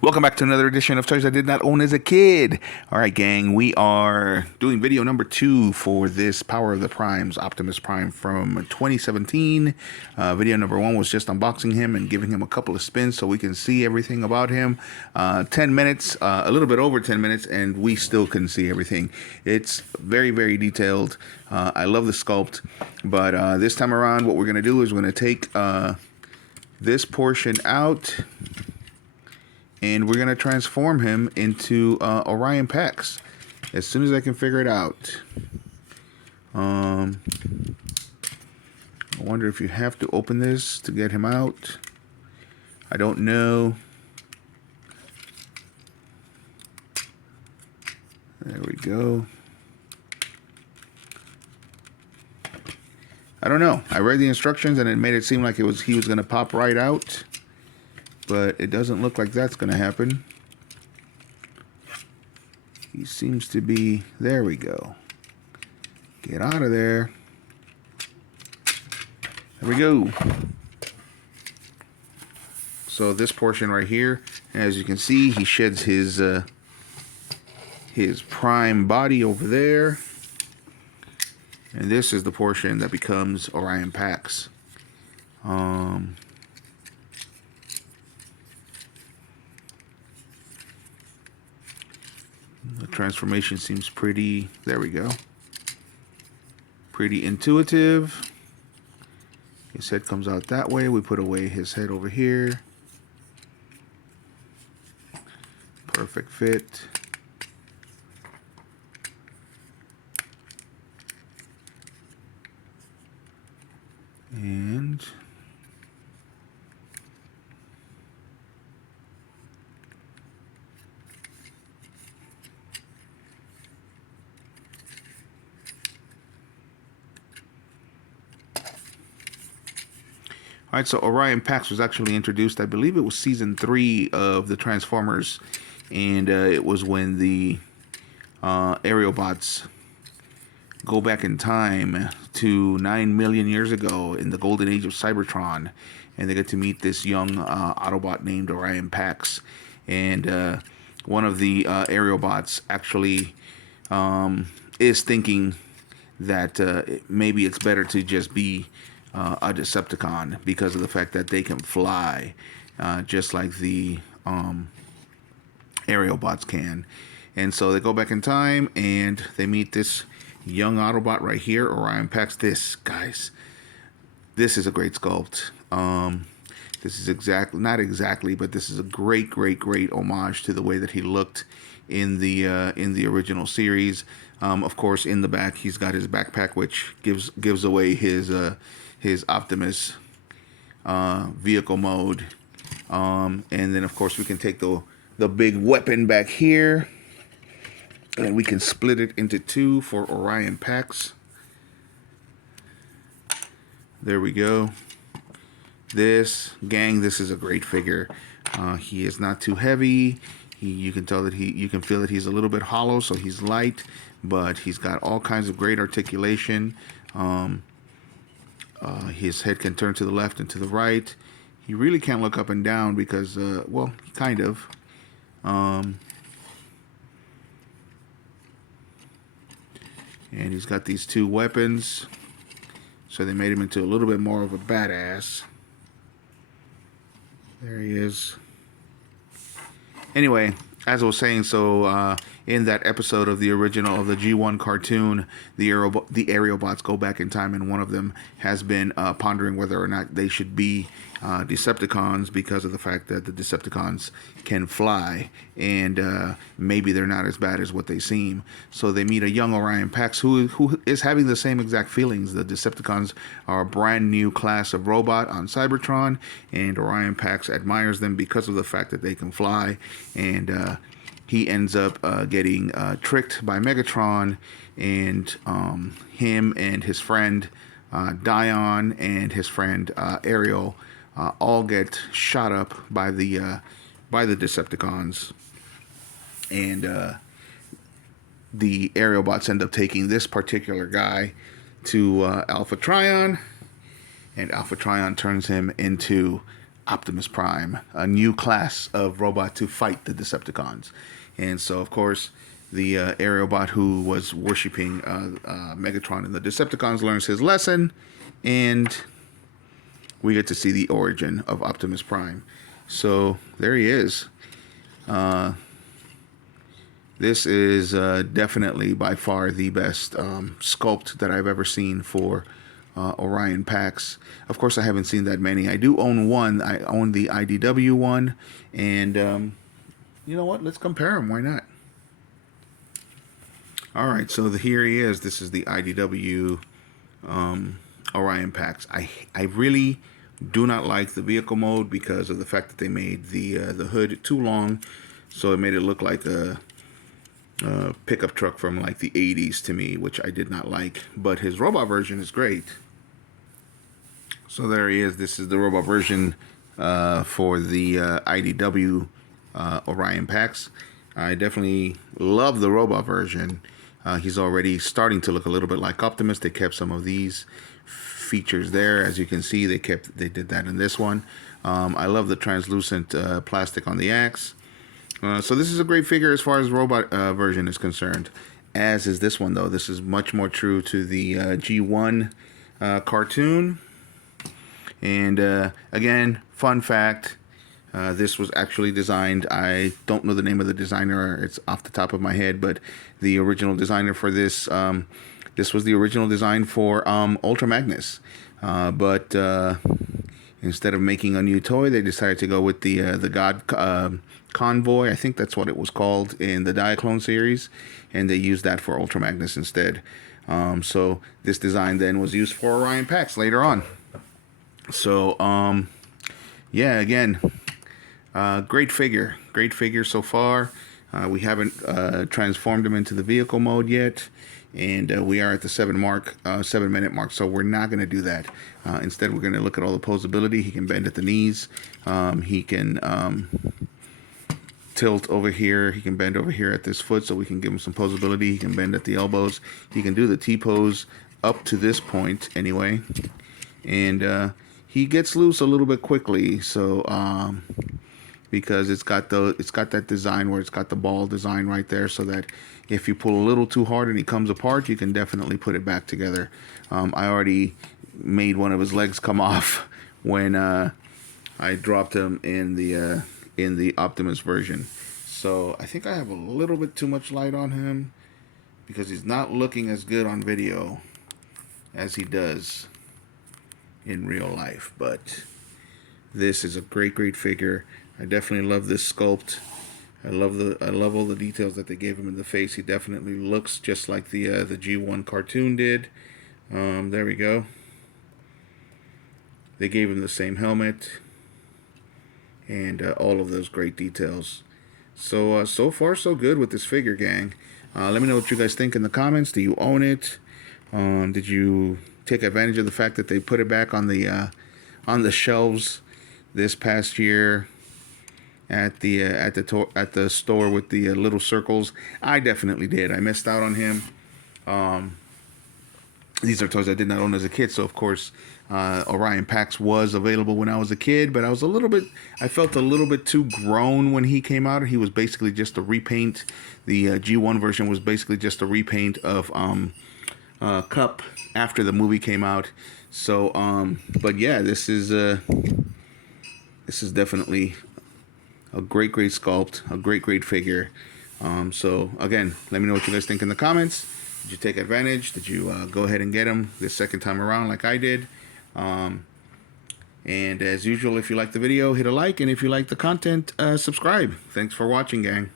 Welcome back to another edition of Toys I Did Not Own as a Kid. All right, gang, we are doing video number 2 for this Power of the Primes, Optimus Prime from 2017. Video number 1 was just unboxing him and giving him a couple of spins so we can see everything about him. 10 minutes, a little bit over 10 minutes, and we still couldn't see everything. It's very, very detailed. I love the sculpt, but this time around, what we're going to do is we're going to take this portion out, and we're going to transform him into Orion Pax as soon as I can figure it out. I wonder if you have to open this to get him out. I don't know. There we go. I don't know. I read the instructions and it made it seem like he was going to pop right out. But it doesn't look like that's going to happen. He seems to be... There we go. Get out of there. There we go. So this portion right here, as you can see, he sheds his prime body over there. And this is the portion that becomes Orion Pax. The transformation seems pretty, there we go, pretty intuitive. His head comes out that way. We put away his head over here. Perfect fit. And all right, so Orion Pax was actually introduced, I believe it was season 3 of the Transformers, and it was when the aerial bots go back in time to 9 million years ago in the golden age of Cybertron, and they get to meet this young Autobot named Orion Pax, and one of the aerial bots actually is thinking that maybe it's better to just be a Decepticon because of the fact that they can fly just like the aerial bots can. And so they go back in time and they meet this young Autobot right here, Orion Pax. This, guys, this is a great sculpt. This is not exactly, but this is a great homage to the way that he looked in the original series. Of course, in the back, he's got his backpack, which gives away his Optimus vehicle mode. And then, of course, we can take the big weapon back here, and we can split it into 2 for Orion Pax. There we go. This, gang, this is a great figure. He is not too heavy. You can tell that you can feel that he's a little bit hollow, so he's light, but he's got all kinds of great articulation. His head can turn to the left and to the right. He really can't look up and down because, well, kind of. And he's got these 2 weapons, so they made him into a little bit more of a badass. There he is. Anyway, as I was saying, so in that episode of the original of the G1 cartoon, the aerial bots go back in time, and one of them has been pondering whether or not they should be Decepticons because of the fact that the Decepticons can fly, and maybe they're not as bad as what they seem. So they meet a young Orion Pax who is having the same exact feelings. The Decepticons are a brand new class of robot on Cybertron, and Orion Pax admires them because of the fact that they can fly, and he ends up getting tricked by Megatron, and him and his friend Dion and his friend Ariel all get shot up by the Decepticons, and the aerial bots end up taking this particular guy to Alpha Trion, and Alpha Trion turns him into Optimus Prime, a new class of robot to fight the Decepticons. And so, of course, the Aerialbot who was worshiping Megatron and the Decepticons learns his lesson, and we get to see the origin of Optimus Prime. So there he is. This is definitely by far the best sculpt that I've ever seen for Orion Pax. Of course, I haven't seen that many. I do own one. I own the IDW one, and you know what? Let's compare them. Why not? All right, so here he is. This is the IDW Orion Pax. I really do not like the vehicle mode because of the fact that they made the hood too long, so it made it look like a pickup truck from like the 80s to me, which I did not like. But his robot version is great. So there he is. This is the robot version for the IDW Orion Pax. I definitely love the robot version. He's already starting to look a little bit like Optimus. They kept some of these features there, as you can see. They did that in this one. I love the translucent plastic on the axe. So this is a great figure as far as robot version is concerned. As is this one, though. This is much more true to the G1 cartoon. And again, fun fact. This was actually designed, I don't know the name of the designer, it's off the top of my head, but the original designer for this, this was the original design for Ultra Magnus. But instead of making a new toy, they decided to go with the God Convoy, I think that's what it was called in the Diaclone series, and they used that for Ultra Magnus instead. So this design then was used for Orion Pax later on. So, yeah, again, great figure so far. We haven't transformed him into the vehicle mode yet, and we are at the 7-minute mark, so we're not going to do that. Instead, we're going to look at all the posability. He can bend at the knees. He can tilt over here. He can bend over here at this foot, so we can give him some posability. He can bend at the elbows. He can do the T-pose up to this point anyway, and he gets loose a little bit quickly, so because it's got that design where it's got the ball design right there, so that if you pull a little too hard and he comes apart, you can definitely put it back together. I already made one of his legs come off when I dropped him in the Optimus version. So I think I have a little bit too much light on him because he's not looking as good on video as he does in real life. But this is a great figure. I definitely love this sculpt. I love all the details that they gave him in the face. He definitely looks just like the G1 cartoon did. There we go. They gave him the same helmet and all of those great details. So so far so good with this figure, gang. Let me know what you guys think in the comments. Do you own it? Did you take advantage of the fact that they put it back on the shelves this past year at the store with the little circles? I definitely did. I missed out on him. These are toys I did not own as a kid, so of course Orion Pax was available when I was a kid, but I felt a little bit too grown when he came out. He was basically just a repaint. The G1 version was basically just a repaint of Cup after the movie came out. So but yeah, this is definitely a great sculpt, a great figure. So again, let me know what you guys think in the comments. Did you take advantage? Did you go ahead and get him this second time around like I did? And as usual, if you like the video, hit a like, and if you like the content, subscribe. Thanks for watching, gang.